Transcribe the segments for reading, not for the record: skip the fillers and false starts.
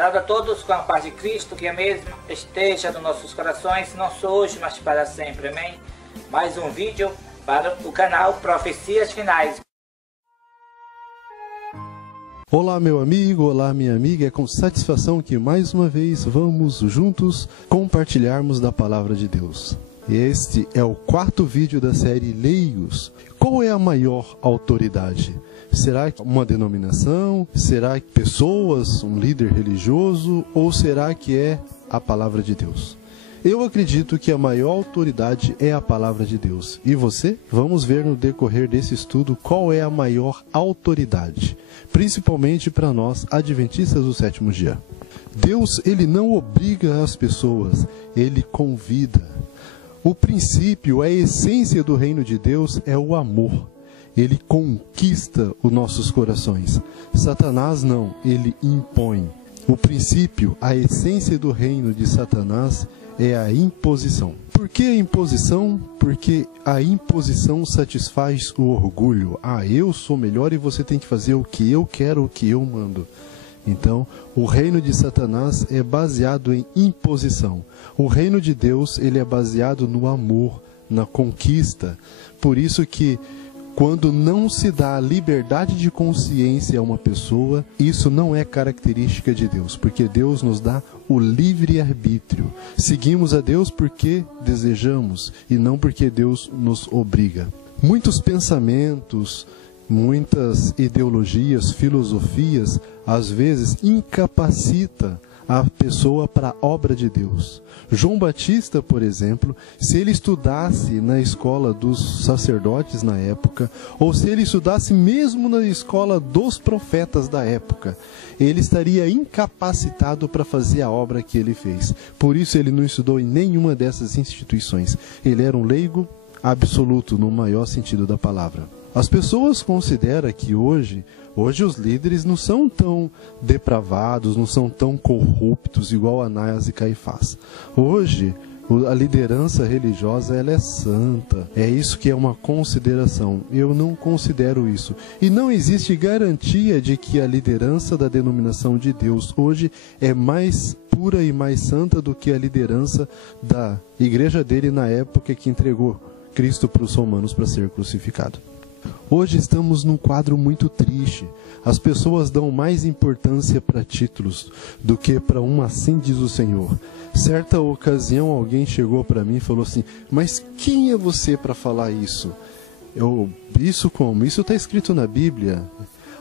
Salve a todos com a paz de Cristo, que a mesma esteja nos nossos corações, não só hoje, mas para sempre, amém? Mais um vídeo para o canal Profecias Finais. Olá meu amigo, olá minha amiga, é com satisfação que mais uma vez vamos juntos compartilharmos da Palavra de Deus. Este é o quarto vídeo da série Leigos. Qual é a maior autoridade? Será que uma denominação? Será que pessoas, um líder religioso? Ou será que é a Palavra de Deus? Eu acredito que a maior autoridade é a Palavra de Deus. E você? Vamos ver no decorrer desse estudo qual é a maior autoridade, principalmente para nós, adventistas do sétimo dia. Deus, ele não obriga as pessoas, ele convida. O princípio, a essência do reino de Deus é o amor. Ele conquista os nossos corações. Satanás não, ele impõe. O princípio, a essência do reino de Satanás é a imposição. Por que a imposição? Porque a imposição satisfaz o orgulho. Ah, eu sou melhor e você tem que fazer o que eu quero, o que eu mando. Então, o reino de Satanás é baseado em imposição. O reino de Deus, ele é baseado no amor, na conquista. Por isso que quando não se dá a liberdade de consciência a uma pessoa, isso não é característica de Deus, porque Deus nos dá o livre-arbítrio. Seguimos a Deus porque desejamos e não porque Deus nos obriga. Muitos pensamentos, muitas ideologias, filosofias, às vezes incapacita a pessoa para a obra de Deus. João Batista, por exemplo, se ele estudasse na escola dos sacerdotes na época, ou se ele estudasse mesmo na escola dos profetas da época, ele estaria incapacitado para fazer a obra que ele fez. Por isso ele não estudou em nenhuma dessas instituições. Ele era um leigo absoluto, no maior sentido da palavra. As pessoas consideram que hoje os líderes não são tão depravados, não são tão corruptos igual Anás e Caifás. Hoje, a liderança religiosa ela é santa. É isso que é uma consideração. Eu não considero isso. E não existe garantia de que a liderança da denominação de Deus hoje é mais pura e mais santa do que a liderança da igreja dele na época que entregou Cristo para os romanos para ser crucificado. Hoje estamos num quadro muito triste. As pessoas dão mais importância para títulos do que para um assim diz o Senhor. Certa ocasião alguém chegou para mim e falou assim: mas quem é você para falar isso? Isso como? Isso está escrito na Bíblia.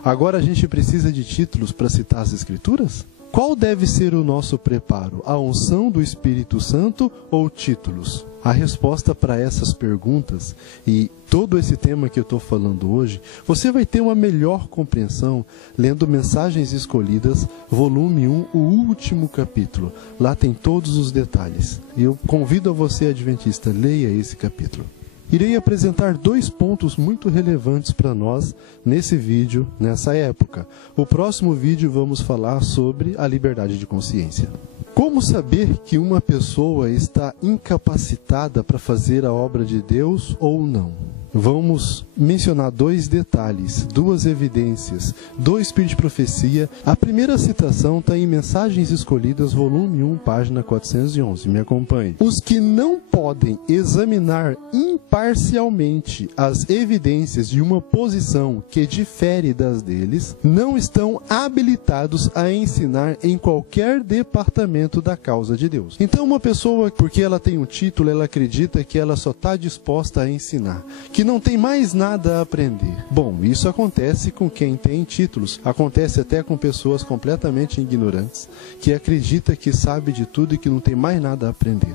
Agora a gente precisa de títulos para citar as Escrituras? Qual deve ser o nosso preparo? A unção do Espírito Santo ou títulos? A resposta para essas perguntas e todo esse tema que eu estou falando hoje, você vai ter uma melhor compreensão lendo Mensagens Escolhidas, volume 1, o último capítulo. Lá tem todos os detalhes. Eu convido a você, adventista, leia esse capítulo. Irei apresentar dois pontos muito relevantes para nós nesse vídeo, nessa época. O próximo vídeo vamos falar sobre a liberdade de consciência. Como saber que uma pessoa está incapacitada para fazer a obra de Deus ou não? Vamos mencionar dois detalhes, duas evidências do Espírito de Profecia. A primeira citação está em Mensagens Escolhidas, volume 1, página 411. Me acompanhe. Os que não podem examinar imparcialmente as evidências de uma posição que difere das deles, não estão habilitados a ensinar em qualquer departamento da causa de Deus. Então uma pessoa, porque ela tem um título, ela acredita que ela só está disposta a ensinar, que não tem mais nada a aprender. Bom, isso acontece com quem tem títulos, acontece até com pessoas completamente ignorantes, que acredita que sabe de tudo e que não tem mais nada a aprender.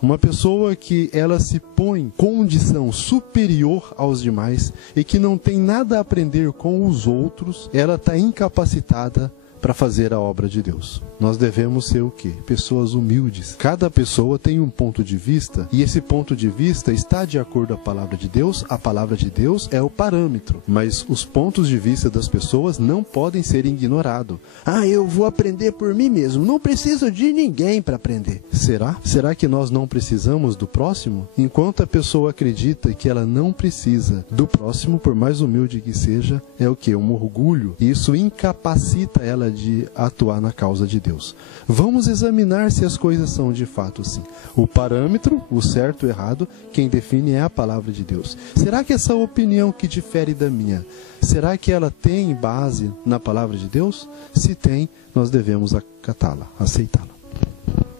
Uma pessoa que ela se põe condição superior aos demais e que não tem nada a aprender com os outros, ela está incapacitada para fazer a obra de Deus. Nós devemos ser o quê? Pessoas humildes. Cada pessoa tem um ponto de vista e esse ponto de vista está de acordo com a palavra de Deus. A palavra de Deus é o parâmetro, mas os pontos de vista das pessoas não podem ser ignorados. Ah, eu vou aprender por mim mesmo. Não preciso de ninguém para aprender. Será? Será que nós não precisamos do próximo? Enquanto a pessoa acredita que ela não precisa do próximo, por mais humilde que seja, é o quê? Um orgulho. E isso incapacita ela ela de atuar na causa de Deus. Vamos examinar se as coisas são de fato assim. O parâmetro, o certo e o errado, quem define é a palavra de Deus. Será que essa opinião que difere da minha, será que ela tem base na palavra de Deus? Se tem, nós devemos acatá-la, aceitá-la.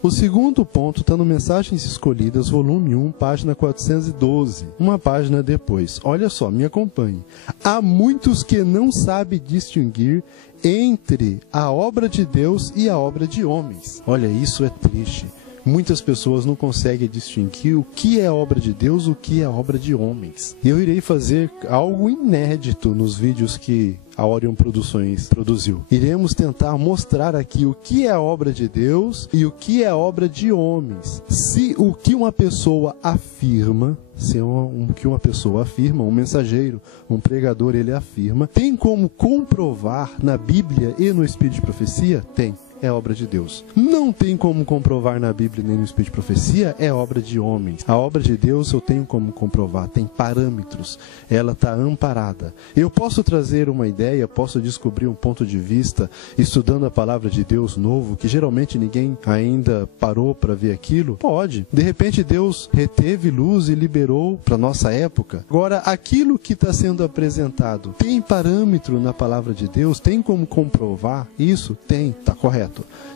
O segundo ponto está no Mensagens Escolhidas, volume 1, página 412. Uma página depois. Olha só, me acompanhe. Há muitos que não sabem distinguir entre a obra de Deus e a obra de homens. Olha, isso é triste. Muitas pessoas não conseguem distinguir o que é obra de Deus e o que é obra de homens. Eu irei fazer algo inédito nos vídeos que a Orion Produções produziu. Iremos tentar mostrar aqui o que é obra de Deus e o que é obra de homens. Se o que uma pessoa afirma, um mensageiro, um pregador, ele afirma, tem como comprovar na Bíblia e no Espírito de Profecia? Tem. É obra de Deus. Não tem como comprovar na Bíblia nem no Espírito de Profecia, é obra de homens. A obra de Deus eu tenho como comprovar, tem parâmetros, ela está amparada. Eu posso trazer uma ideia, posso descobrir um ponto de vista, estudando a palavra de Deus novo, que geralmente ninguém ainda parou para ver aquilo? Pode. De repente Deus reteve luz e liberou para nossa época. Agora, aquilo que está sendo apresentado, tem parâmetro na palavra de Deus? Tem como comprovar isso? Tem, está correto.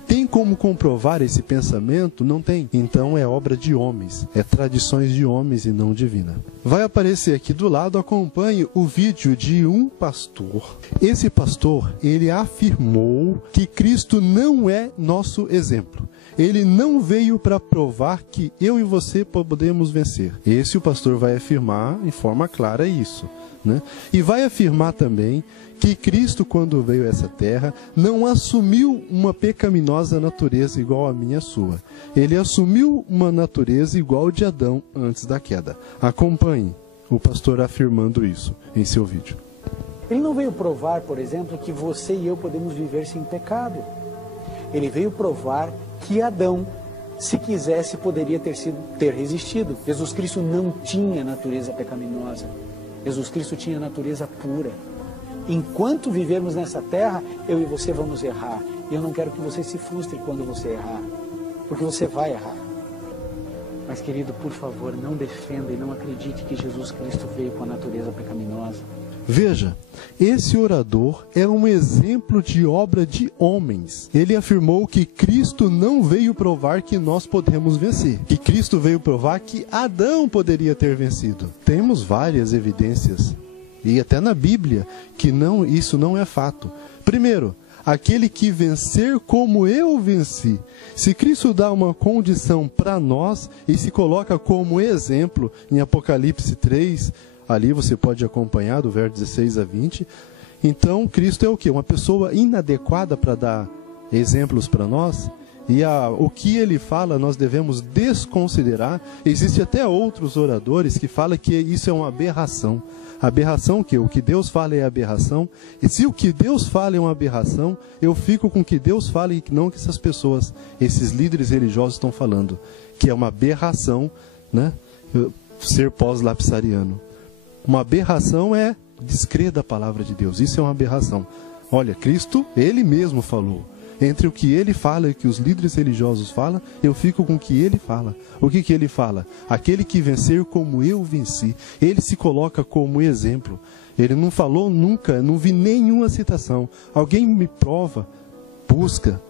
Tem como comprovar esse pensamento? Não tem. Então é obra de homens. É tradições de homens e não divina. Vai aparecer aqui do lado, acompanhe o vídeo de um pastor. Esse pastor, ele afirmou que Cristo não é nosso exemplo. Ele não veio para provar que eu e você podemos vencer. Esse o pastor vai afirmar em forma clara isso, né? E vai afirmar também que Cristo, quando veio a essa terra, não assumiu uma pecaminosa natureza igual a minha e a sua. Ele assumiu uma natureza igual de Adão antes da queda. Acompanhe o pastor afirmando isso em seu vídeo. Ele não veio provar, por exemplo, que você e eu podemos viver sem pecado. Ele veio provar que Adão, se quisesse, poderia ter resistido. Jesus Cristo não tinha natureza pecaminosa. Jesus Cristo tinha natureza pura. Enquanto vivermos nessa terra, eu e você vamos errar. E eu não quero que você se frustre quando você errar, porque você vai errar. Mas, querido, por favor, não defenda e não acredite que Jesus Cristo veio com a natureza pecaminosa. Veja, esse orador é um exemplo de obra de homens. Ele afirmou que Cristo não veio provar que nós podemos vencer, que Cristo veio provar que Adão poderia ter vencido. Temos várias evidências, e até na Bíblia, que isso não é fato. Primeiro, aquele que vencer como eu venci. Se Cristo dá uma condição para nós e se coloca como exemplo em Apocalipse 3, ali você pode acompanhar do verso 16 a 20. Então, Cristo é o quê? Uma pessoa inadequada para dar exemplos para nós? E o que ele fala nós devemos desconsiderar. Existe até outros oradores que falam que isso é uma aberração. Aberração que o que Deus fala é aberração. E se o que Deus fala é uma aberração, eu fico com o que Deus fala e não que essas pessoas, esses líderes religiosos estão falando. Que é uma aberração, né? Ser pós-lapsariano. Uma aberração é descrer da palavra de Deus. Isso é uma aberração. Olha, Cristo, ele mesmo falou. Entre o que ele fala e o que os líderes religiosos falam, eu fico com o que ele fala. O que ele fala? Aquele que vencer como eu venci. Ele se coloca como exemplo. Ele não falou nunca, não vi nenhuma citação. Alguém me prova, busca,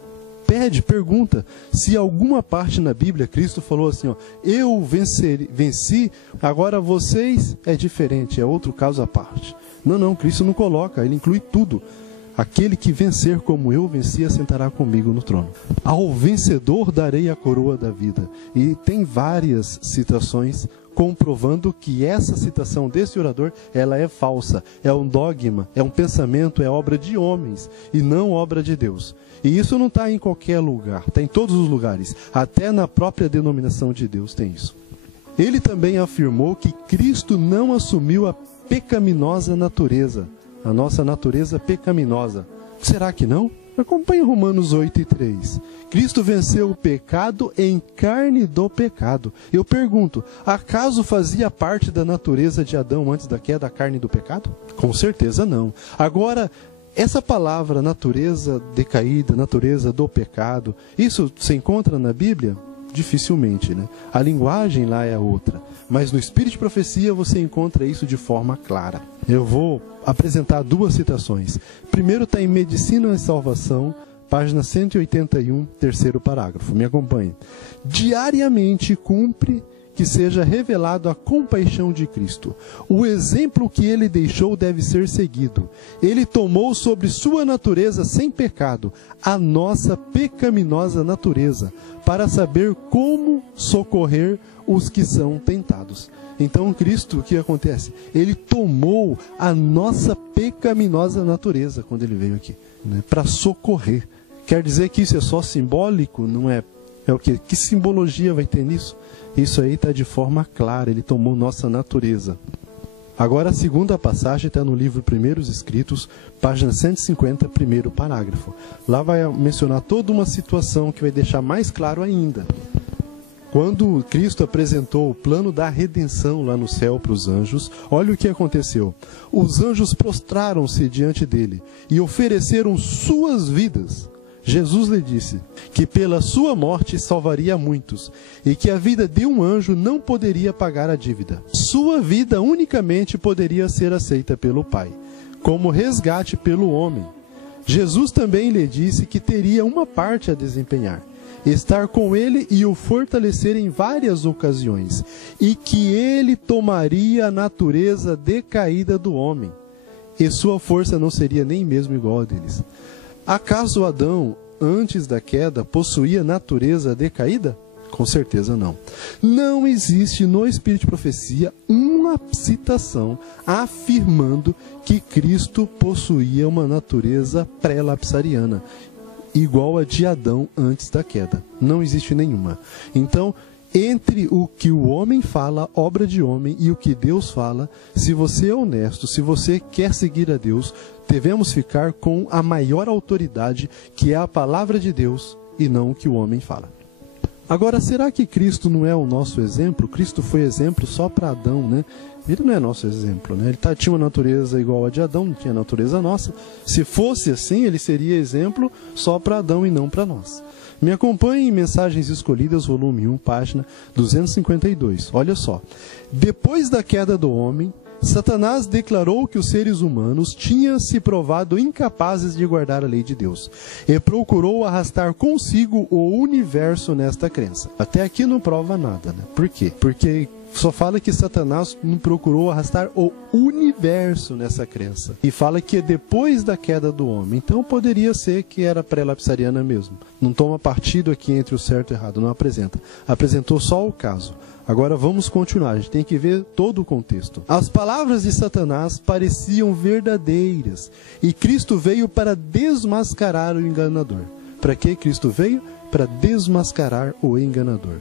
pede, pergunta. Se alguma parte na Bíblia Cristo falou assim, ó, eu venci, agora vocês é diferente, é outro caso à parte. Não, Cristo não coloca, ele inclui tudo. Aquele que vencer como eu venci, assentará comigo no trono. Ao vencedor darei a coroa da vida. E tem várias citações comprovando que essa citação desse orador, ela é falsa. É um dogma, é um pensamento, é obra de homens e não obra de Deus. E isso não está em qualquer lugar, está em todos os lugares. Até na própria denominação de Deus tem isso. Ele também afirmou que Cristo não assumiu a pecaminosa natureza. A nossa natureza pecaminosa. Será que não? Acompanhe Romanos 8:3. Cristo venceu o pecado em carne do pecado. Eu pergunto, acaso fazia parte da natureza de Adão antes da queda a carne do pecado? Com certeza não. Agora, Essa palavra natureza decaída, natureza do pecado, isso se encontra na Bíblia? Dificilmente, né? A linguagem lá é outra. Mas no Espírito de Profecia você encontra isso de forma clara. Eu vou apresentar duas citações. Primeiro está em Medicina e Salvação, página 181, terceiro parágrafo. Me acompanhe. Diariamente cumpre que seja revelado a compaixão de Cristo. O exemplo que ele deixou deve ser seguido. Ele tomou sobre sua natureza sem pecado a nossa pecaminosa natureza, para saber como socorrer os que são tentados. Então Cristo, o que acontece? Ele tomou a nossa pecaminosa natureza quando ele veio aqui, né, para socorrer. Quer dizer que isso é só simbólico? Não é? É o quê? Que simbologia vai ter nisso? Isso aí está de forma clara, ele tomou nossa natureza. Agora a segunda passagem está no livro Primeiros Escritos, página 150, primeiro parágrafo. Lá vai mencionar toda uma situação que vai deixar mais claro ainda. Quando Cristo apresentou o plano da redenção lá no céu para os anjos, olha o que aconteceu. Os anjos prostraram-se diante dele e ofereceram suas vidas. Jesus lhe disse que pela sua morte salvaria muitos e que a vida de um anjo não poderia pagar a dívida. Sua vida unicamente poderia ser aceita pelo Pai, como resgate pelo homem. Jesus também lhe disse que teria uma parte a desempenhar, estar com ele e o fortalecer em várias ocasiões, e que ele tomaria a natureza decaída do homem, e sua força não seria nem mesmo igual a deles. Acaso Adão, antes da queda, possuía natureza decaída? Com certeza não. Não existe no Espírito de Profecia uma citação afirmando que Cristo possuía uma natureza pré-lapsariana, igual a de Adão antes da queda. Não existe nenhuma. Então, entre o que o homem fala, obra de homem, e o que Deus fala, se você é honesto, se você quer seguir a Deus, devemos ficar com a maior autoridade, que é a palavra de Deus, e não o que o homem fala. Agora, será que Cristo não é o nosso exemplo? Cristo foi exemplo só para Adão, né? Ele não é nosso exemplo, né? Ele tinha uma natureza igual a de Adão, não tinha natureza nossa. Se fosse assim, ele seria exemplo só para Adão e não para nós. Me acompanhe em Mensagens Escolhidas, volume 1, página 252. Olha só. Depois da queda do homem, Satanás declarou que os seres humanos tinham se provado incapazes de guardar a lei de Deus e procurou arrastar consigo o universo nesta crença. Até aqui não prova nada, né? Por quê? Porque só fala que Satanás não procurou arrastar o universo nessa crença. E fala que é depois da queda do homem. Então poderia ser que era pré-lapsariana mesmo. Não toma partido aqui entre o certo e o errado, não apresenta. Apresentou só o caso. Agora vamos continuar, a gente tem que ver todo o contexto. As palavras de Satanás pareciam verdadeiras. E Cristo veio para desmascarar o enganador. Para que Cristo veio? Para desmascarar o enganador.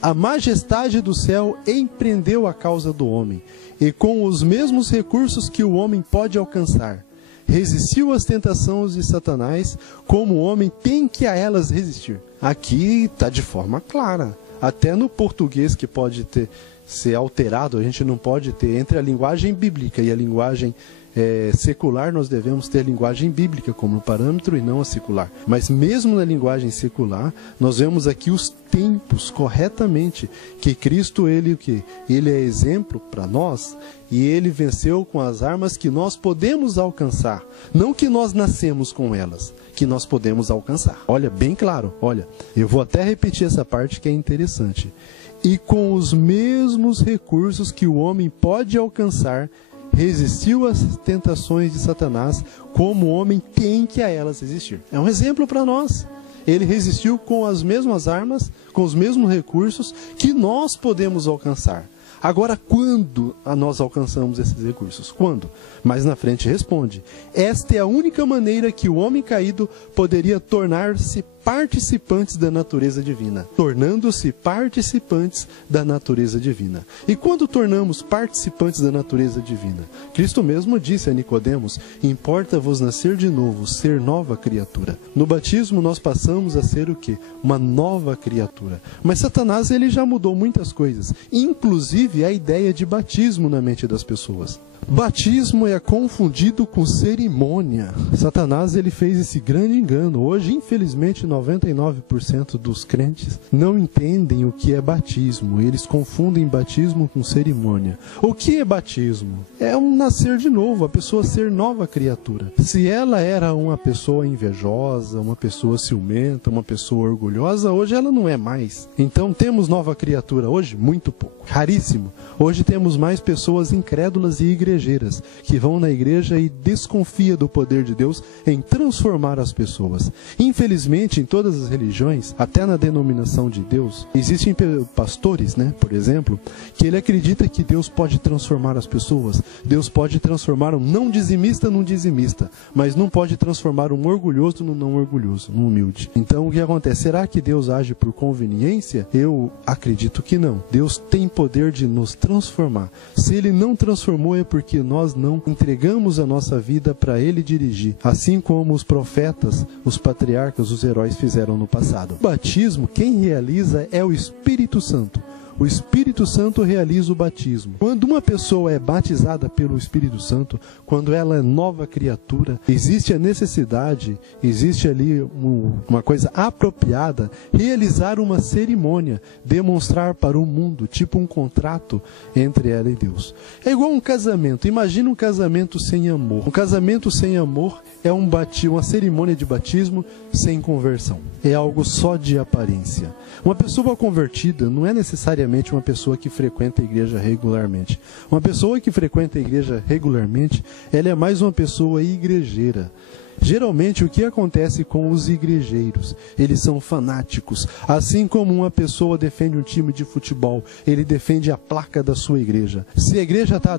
A majestade do céu empreendeu a causa do homem, e com os mesmos recursos que o homem pode alcançar, resistiu às tentações de Satanás, como o homem tem que a elas resistir. Aqui está de forma clara, até no português que pode ser alterado, a gente não pode ter, entre a linguagem bíblica e a linguagem secular, nós devemos ter linguagem bíblica como parâmetro e não a secular. Mas mesmo na linguagem secular, nós vemos aqui os tempos corretamente, que Cristo, ele é exemplo para nós, e ele venceu com as armas que nós podemos alcançar, não que nós nascemos com elas, que nós podemos alcançar. Olha, bem claro, olha, eu vou até repetir essa parte que é interessante. E com os mesmos recursos que o homem pode alcançar, resistiu às tentações de Satanás, como o homem tem que a elas resistir. É um exemplo para nós. Ele resistiu com as mesmas armas, com os mesmos recursos que nós podemos alcançar. Agora, quando nós alcançamos esses recursos? Quando? Mais na frente responde. Esta é a única maneira que o homem caído poderia tornar-se participantes da natureza divina. Tornando-se participantes da natureza divina. E quando tornamos participantes da natureza divina? Cristo mesmo disse a Nicodemos, importa-vos nascer de novo, ser nova criatura. No batismo nós passamos a ser o quê? Uma nova criatura. Mas Satanás, ele já mudou muitas coisas, inclusive a ideia de batismo na mente das pessoas. Batismo é confundido com cerimônia. Satanás ele fez esse grande engano. Hoje, infelizmente, 99% dos crentes não entendem o que é batismo. Eles confundem batismo com cerimônia. O que é batismo? É um nascer de novo, a pessoa ser nova criatura. Se ela era uma pessoa invejosa, uma pessoa ciumenta, uma pessoa orgulhosa, hoje ela não é mais. Então temos nova criatura hoje? Muito pouco. Raríssimo. Hoje temos mais pessoas incrédulas e igrejeiras que vão na igreja e desconfiam do poder de Deus em transformar as pessoas. Infelizmente, em todas as religiões, até na denominação de Deus, existem pastores, por exemplo, que ele acredita que Deus pode transformar as pessoas. Deus pode transformar um não dizimista num dizimista, mas não pode transformar um orgulhoso num não orgulhoso, num humilde. Então, o que acontece? Será que Deus age por conveniência? Eu acredito que não. Deus tem poder de nos transformar. Se Ele não transformou, é porque nós não entregamos a nossa vida para Ele dirigir, assim como os profetas, os patriarcas, os heróis fizeram no passado. O batismo, quem realiza é o Espírito Santo. O Espírito Santo realiza o batismo. Quando uma pessoa é batizada pelo Espírito Santo, quando ela é nova criatura, existe a necessidade, existe ali uma coisa apropriada, realizar uma cerimônia, demonstrar para o mundo, tipo um contrato entre ela e Deus. É igual um casamento. Imagina um casamento sem amor. Um casamento sem amor é uma cerimônia de batismo sem conversão. É algo só de aparência. Uma pessoa convertida não é necessariamente uma pessoa que frequenta a igreja regularmente. Uma pessoa que frequenta a igreja regularmente, ela é mais uma pessoa igrejeira. Geralmente, o que acontece com os igrejeiros? Eles são fanáticos. Assim como uma pessoa defende um time de futebol, ele defende a placa da sua igreja. Se a igreja está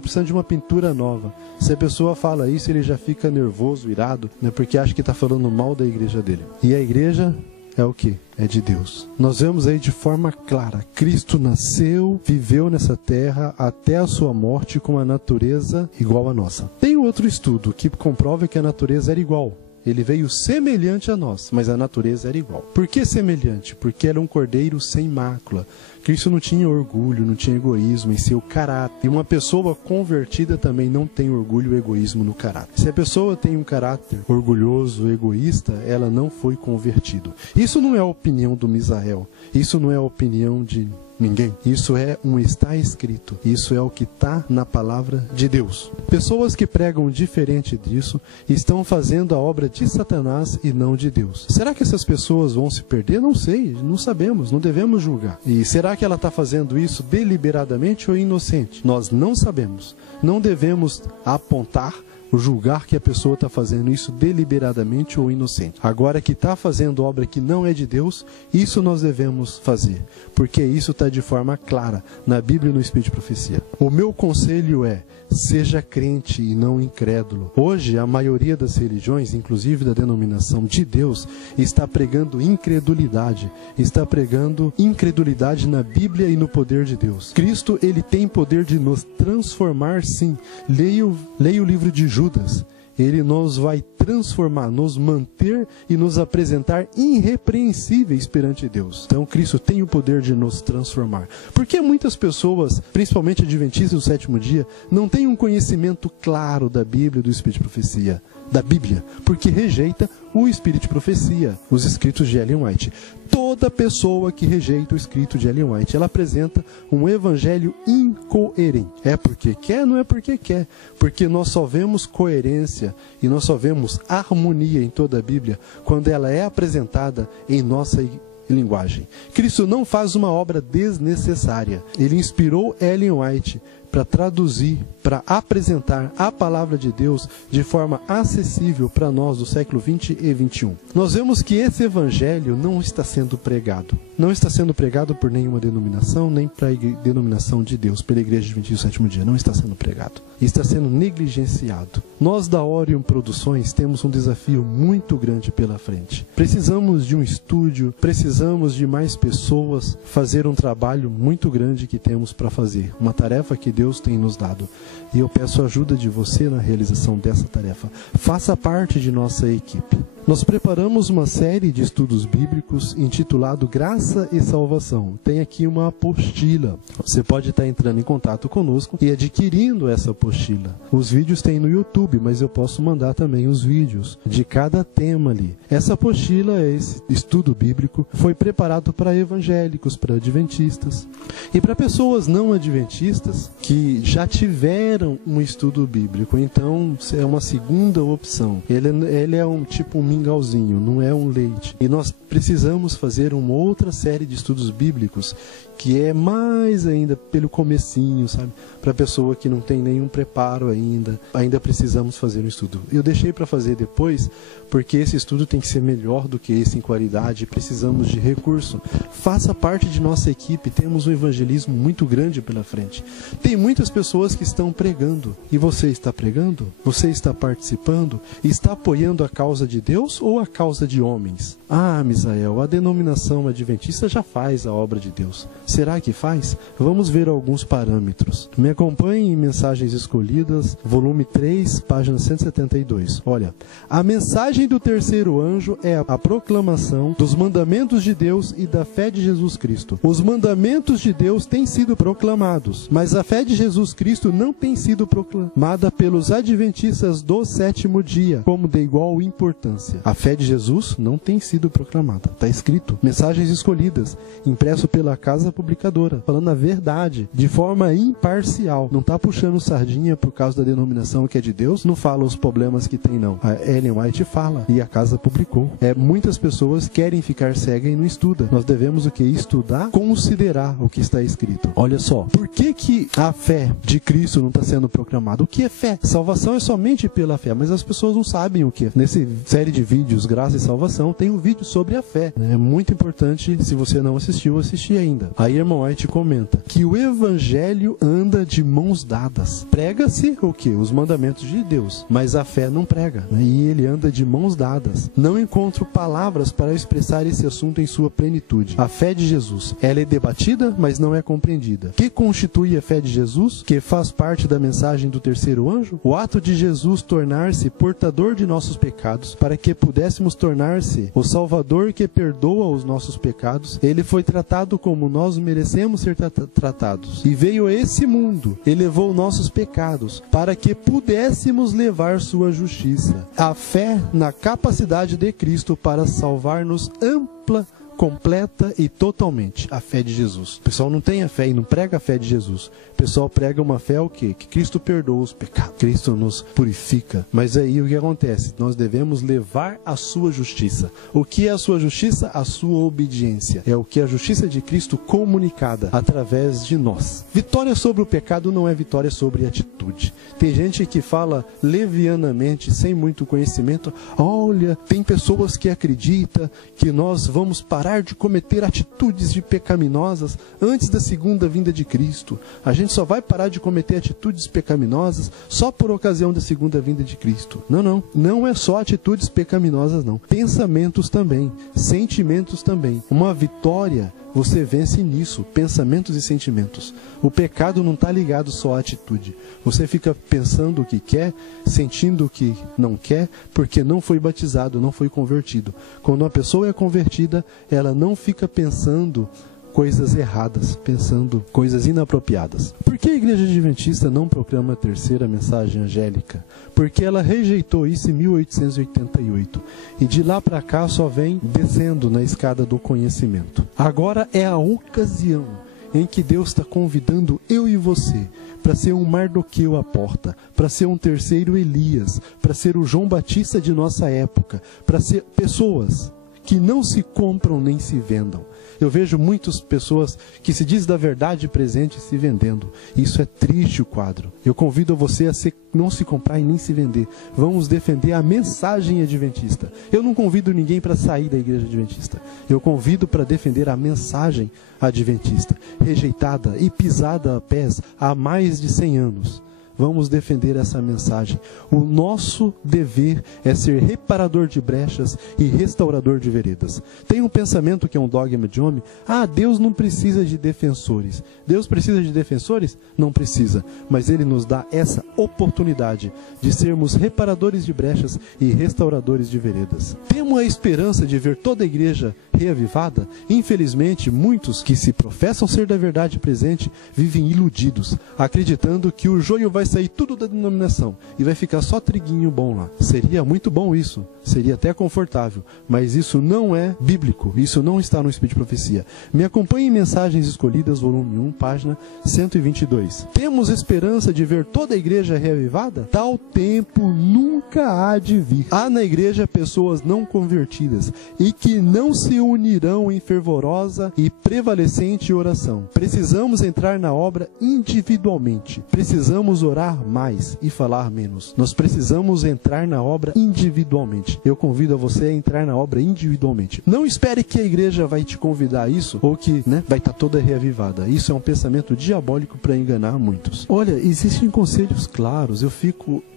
precisando de uma pintura nova. Se a pessoa fala isso, ele já fica nervoso, irado, porque acha que está falando mal da igreja dele. E a igreja é o que? É de Deus. Nós vemos aí de forma clara, Cristo nasceu, viveu nessa terra até a sua morte com uma natureza igual à nossa. Tem outro estudo que comprova que a natureza era igual. Ele veio semelhante a nós, mas a natureza era igual. Por que semelhante? Porque era um cordeiro sem mácula. Cristo não tinha orgulho, não tinha egoísmo em seu caráter. E uma pessoa convertida também não tem orgulho e egoísmo no caráter. Se a pessoa tem um caráter orgulhoso, egoísta, ela não foi convertida. Isso não é a opinião do Misael. Isso não é a opinião de ninguém. Isso está escrito. Isso é o que está na palavra de Deus. Pessoas que pregam diferente disso estão fazendo a obra de Satanás e não de Deus. Será que essas pessoas vão se perder? Não sei, não sabemos, não devemos julgar. E será que ela está fazendo isso deliberadamente ou inocente? Nós não sabemos. Não devemos apontar julgar que a pessoa está fazendo isso deliberadamente ou inocente. Agora que está fazendo obra que não é de Deus, isso nós devemos fazer, porque isso está de forma clara na Bíblia e no Espírito de Profecia. O meu conselho é, seja crente e não incrédulo. Hoje, a maioria das religiões, inclusive da denominação de Deus, está pregando incredulidade. Está pregando incredulidade na Bíblia e no poder de Deus. Cristo, ele tem poder de nos transformar, sim. Leia o livro de Judas. Ele nos vai transformar, nos manter e nos apresentar irrepreensíveis perante Deus. Então Cristo tem o poder de nos transformar. Por que muitas pessoas, principalmente adventistas do sétimo dia, não têm um conhecimento claro da Bíblia e do Espírito de Profecia? Da Bíblia, porque rejeita o Espírito de Profecia, os escritos de Ellen White. Toda pessoa que rejeita o escrito de Ellen White, ela apresenta um evangelho incoerente. É porque quer, não é porque quer. Porque nós só vemos coerência e nós só vemos harmonia em toda a Bíblia quando ela é apresentada em nossa linguagem. Cristo não faz uma obra desnecessária. Ele inspirou Ellen White para traduzir, para apresentar a palavra de Deus de forma acessível para nós do século 20 e 21. Nós vemos que esse evangelho não está sendo pregado. Não está sendo pregado por nenhuma denominação, nem para a denominação de Deus, pela Igreja Adventista do Sétimo Dia. Não está sendo pregado. Está sendo negligenciado. Nós da Orion Produções temos um desafio muito grande pela frente. Precisamos de um estúdio, precisamos de mais pessoas, fazer um trabalho muito grande que temos para fazer. Uma tarefa que Deus tem nos dado. E eu peço a ajuda de você na realização dessa tarefa. Faça parte de nossa equipe. Nós preparamos uma série de estudos bíblicos intitulado Graça e Salvação. Tem aqui uma apostila. Você pode estar entrando em contato conosco e adquirindo essa apostila. Os vídeos tem no YouTube, mas eu posso mandar também os vídeos de cada tema ali. Essa apostila, esse estudo bíblico, foi preparado para evangélicos, para adventistas e para pessoas não adventistas que já tiveram um estudo bíblico. Então, é uma segunda opção. Ele é um tipo um mingauzinho, não é um leite. E nós precisamos fazer uma outra série de estudos bíblicos que é mais ainda pelo comecinho, sabe? Para a pessoa que não tem nenhum preparo ainda precisamos fazer um estudo. Eu deixei para fazer depois, porque esse estudo tem que ser melhor do que esse em qualidade, precisamos de recurso. Faça parte de nossa equipe, temos um evangelismo muito grande pela frente. Tem muitas pessoas que estão pregando, e você está pregando? Você está participando? Está apoiando a causa de Deus ou a causa de homens? Ah, Misael, a denominação adventista já faz a obra de Deus. Será que faz? Vamos ver alguns parâmetros. Me acompanhe em Mensagens Escolhidas, volume 3, página 172. Olha, a mensagem do terceiro anjo é a proclamação dos mandamentos de Deus e da fé de Jesus Cristo. Os mandamentos de Deus têm sido proclamados, mas a fé de Jesus Cristo não tem sido proclamada pelos adventistas do sétimo dia, como de igual importância. A fé de Jesus não tem sido proclamada. Está escrito, Mensagens Escolhidas, impresso pela Casa Publicadora, falando a verdade, de forma imparcial. Não está puxando sardinha por causa da denominação que é de Deus, não fala os problemas que tem, não. A Ellen White fala, e a Casa publicou. Muitas pessoas querem ficar cegas e não estudam. Nós devemos o que? Estudar, considerar o que está escrito. Olha só, por que a fé de Cristo não está sendo proclamada? O que é fé? Salvação é somente pela fé, mas as pessoas não sabem o que é. Nessa série de vídeos, Graça e Salvação, tem um vídeo sobre a fé. É muito importante, se você não assistiu, assistir ainda. Aí a irmã White comenta que o evangelho anda de mãos dadas. Prega-se o que? Os mandamentos de Deus, mas a fé não prega, né? E ele anda de mãos dadas. Não encontro palavras para expressar esse assunto em sua plenitude. A fé de Jesus, ela é debatida, mas não é compreendida. O que constitui a fé de Jesus? Que faz parte da mensagem do terceiro anjo? O ato de Jesus tornar-se portador de nossos pecados, para que pudéssemos tornar-se o Salvador que perdoa os nossos pecados. Ele foi tratado como nós merecemos ser tratados. E veio a esse mundo e levou nossos pecados, para que pudéssemos levar sua justiça. A fé na capacidade de Cristo para salvar-nos ampla, completa e totalmente. A fé de Jesus. O pessoal não tem a fé e não prega a fé de Jesus. O pessoal prega uma fé o quê? Que Cristo perdoa os pecados. Cristo nos purifica. Mas aí o que acontece? Nós devemos levar a sua justiça. O que é a sua justiça? A sua obediência. É o que é a justiça de Cristo comunicada através de nós. Vitória sobre o pecado não é vitória sobre atitude. Tem gente que fala levianamente, sem muito conhecimento. Olha, tem pessoas que acreditam que nós vamos parar de cometer atitudes de pecaminosas antes da segunda vinda de Cristo. A gente só vai parar de cometer atitudes pecaminosas só por ocasião da segunda vinda de Cristo. Não é só atitudes pecaminosas, não. Pensamentos também, sentimentos também. Uma vitória você vence nisso, pensamentos e sentimentos. O pecado não está ligado só à atitude. Você fica pensando o que quer, sentindo o que não quer, porque não foi batizado, não foi convertido. Quando uma pessoa é convertida, ela não fica pensando coisas erradas, pensando coisas inapropriadas. Por que a Igreja Adventista não proclama a terceira mensagem angélica? Porque ela rejeitou isso em 1888. E de lá para cá só vem descendo na escada do conhecimento. Agora é a ocasião em que Deus está convidando eu e você para ser um Mardoqueu à porta, para ser um terceiro Elias, para ser o João Batista de nossa época, para ser pessoas que não se compram nem se vendam. Eu vejo muitas pessoas que se diz da verdade presente se vendendo. Isso é triste o quadro. Eu convido você a não se comprar e nem se vender. Vamos defender a mensagem adventista. Eu não convido ninguém para sair da Igreja Adventista. Eu convido para defender a mensagem adventista, rejeitada e pisada a pés há mais de 100 anos. vamos defender essa mensagem. O nosso dever é ser reparador de brechas e restaurador de veredas. Tem um pensamento que é um dogma de homem: Deus não precisa de defensores. Deus precisa de defensores? Não precisa, mas Ele nos dá essa oportunidade de sermos reparadores de brechas e restauradores de veredas. Temos a esperança de ver toda a igreja reavivada? Infelizmente, muitos que se professam ser da verdade presente vivem iludidos, acreditando que o joio vai sair tudo da denominação e vai ficar só triguinho bom lá. Seria muito bom isso, seria até confortável, mas isso não é bíblico, isso não está no Espírito de Profecia. Me acompanhe em Mensagens Escolhidas, volume 1, página 122. Temos esperança de ver toda a igreja reavivada? Tal tempo nunca há de vir. Há na igreja pessoas não convertidas e que não se unirão em fervorosa e prevalecente oração. Precisamos entrar na obra individualmente. Precisamos orar mais e falar menos. Nós precisamos entrar na obra individualmente. Eu convido a você a entrar na obra individualmente. Não espere que a igreja vai te convidar a isso ou que vai estar toda reavivada. Isso é um pensamento diabólico para enganar muitos. Olha, existem conselhos claros.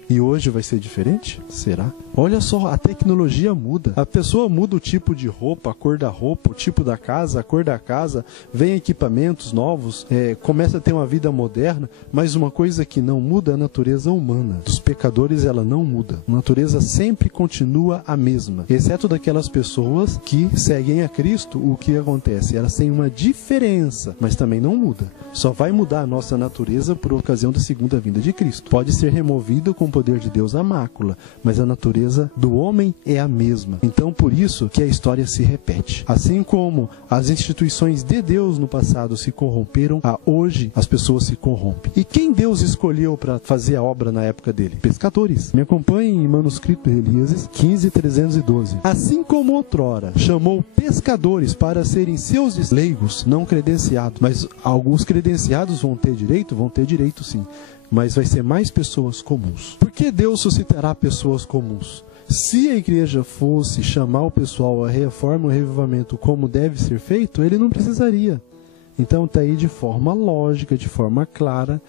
E hoje vai ser diferente? Será? Olha só, a tecnologia muda. A pessoa muda o tipo de roupa, a cor da roupa, o tipo da casa, a cor da casa, vem equipamentos novos, começa a ter uma vida moderna, mas uma coisa que não muda é a natureza humana. Dos pecadores ela não muda. A natureza sempre continua a mesma. Exceto daquelas pessoas que seguem a Cristo, o que acontece? Elas têm uma diferença, mas também não muda. Só vai mudar a nossa natureza por ocasião da segunda vinda de Cristo. Pode ser removida com o poder de Deus a mácula, mas a natureza do homem é a mesma. Então, por isso que a história se repete. Assim como as instituições de Deus no passado se corromperam, hoje as pessoas se corrompem. E quem Deus escolheu para fazer a obra na época dele? Pescadores. Me acompanhem em manuscrito de Eliases 15:312. Assim como outrora chamou pescadores para serem seus leigos, não credenciados, mas alguns credenciados vão ter direito sim, mas vai ser mais pessoas comuns. Por que Deus suscitará pessoas comuns? Se a igreja fosse chamar o pessoal à reforma e ao revivamento como deve ser feito, ele não precisaria. Então está aí de forma lógica, de forma clara,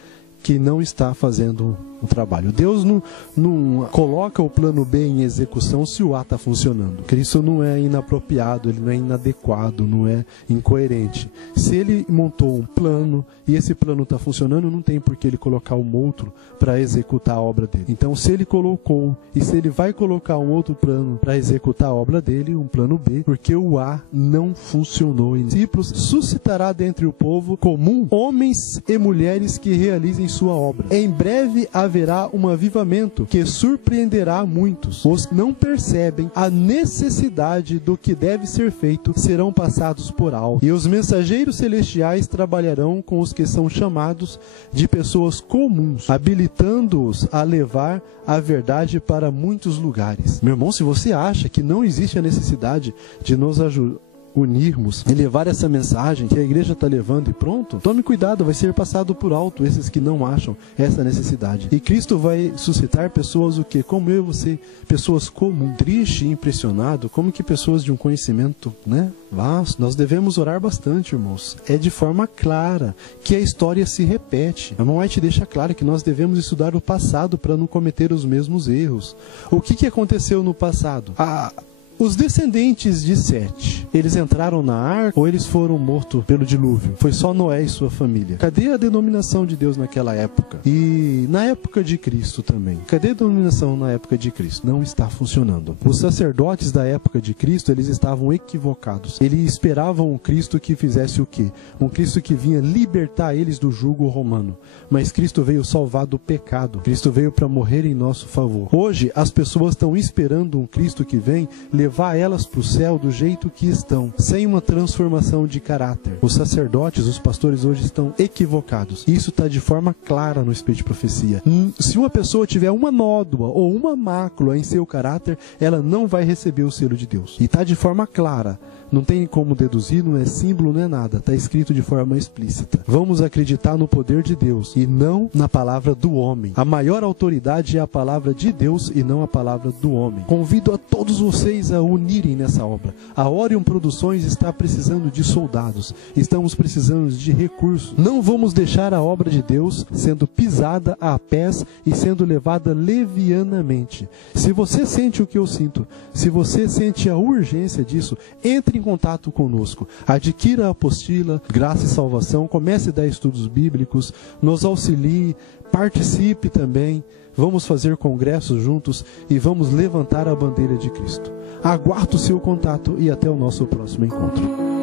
que não está fazendo o trabalho. Deus não coloca o plano B em execução se o A está funcionando. Cristo não é inapropriado, ele não é inadequado, não é incoerente. Se ele montou um plano e esse plano está funcionando, não tem por que ele colocar um outro para executar a obra dele. Então, se ele colocou e se ele vai colocar um outro plano para executar a obra dele, um plano B, porque o A não funcionou. Em discípulos suscitará dentre o povo comum homens e mulheres que realizem sua obra. Em breve haverá um avivamento que surpreenderá muitos. Os que não percebem a necessidade do que deve ser feito serão passados por alto. E os mensageiros celestiais trabalharão com os que são chamados de pessoas comuns, habilitando-os a levar a verdade para muitos lugares. Meu irmão, se você acha que não existe a necessidade de nos unirmos e levar essa mensagem que a igreja está levando e pronto, tome cuidado, vai ser passado por alto esses que não acham essa necessidade. E Cristo vai suscitar pessoas o quê? Como eu e você, pessoas comuns. Triste e impressionado, como que pessoas de um conhecimento, vasto. Nós devemos orar bastante, irmãos. É de forma clara que a história se repete. A irmã White deixa claro que nós devemos estudar o passado para não cometer os mesmos erros. O que aconteceu no passado? Os descendentes de Sete, eles entraram na arca ou eles foram mortos pelo dilúvio? Foi só Noé e sua família. Cadê a denominação de Deus naquela época? E na época de Cristo também. Cadê a denominação na época de Cristo? Não está funcionando. Os sacerdotes da época de Cristo, eles estavam equivocados. Eles esperavam um Cristo que fizesse o quê? Um Cristo que vinha libertar eles do jugo romano. Mas Cristo veio salvar do pecado. Cristo veio para morrer em nosso favor. Hoje, as pessoas estão esperando um Cristo que vem levar elas para o céu do jeito que estão, sem uma transformação de caráter. Os sacerdotes, os pastores hoje estão equivocados. Isso está de forma clara no Espírito de Profecia. Se uma pessoa tiver uma nódoa ou uma mácula em seu caráter, ela não vai receber o selo de Deus. E está de forma clara Não tem como deduzir, não é símbolo, não é nada. Está escrito de forma explícita. Vamos acreditar no poder de Deus e não na palavra do homem. A maior autoridade é a palavra de Deus e não a palavra do homem. Convido a todos vocês a unirem nessa obra. A Orion Produções está precisando de soldados. Estamos precisando de recursos. Não vamos deixar a obra de Deus sendo pisada a pés e sendo levada levianamente. Se você sente o que eu sinto, se você sente a urgência disso, entre em contato conosco. Adquira a apostila Graça e Salvação, comece a dar estudos bíblicos, nos auxilie, participe também. Vamos fazer congressos juntos e vamos levantar a bandeira de Cristo. Aguardo o seu contato e até o nosso próximo encontro.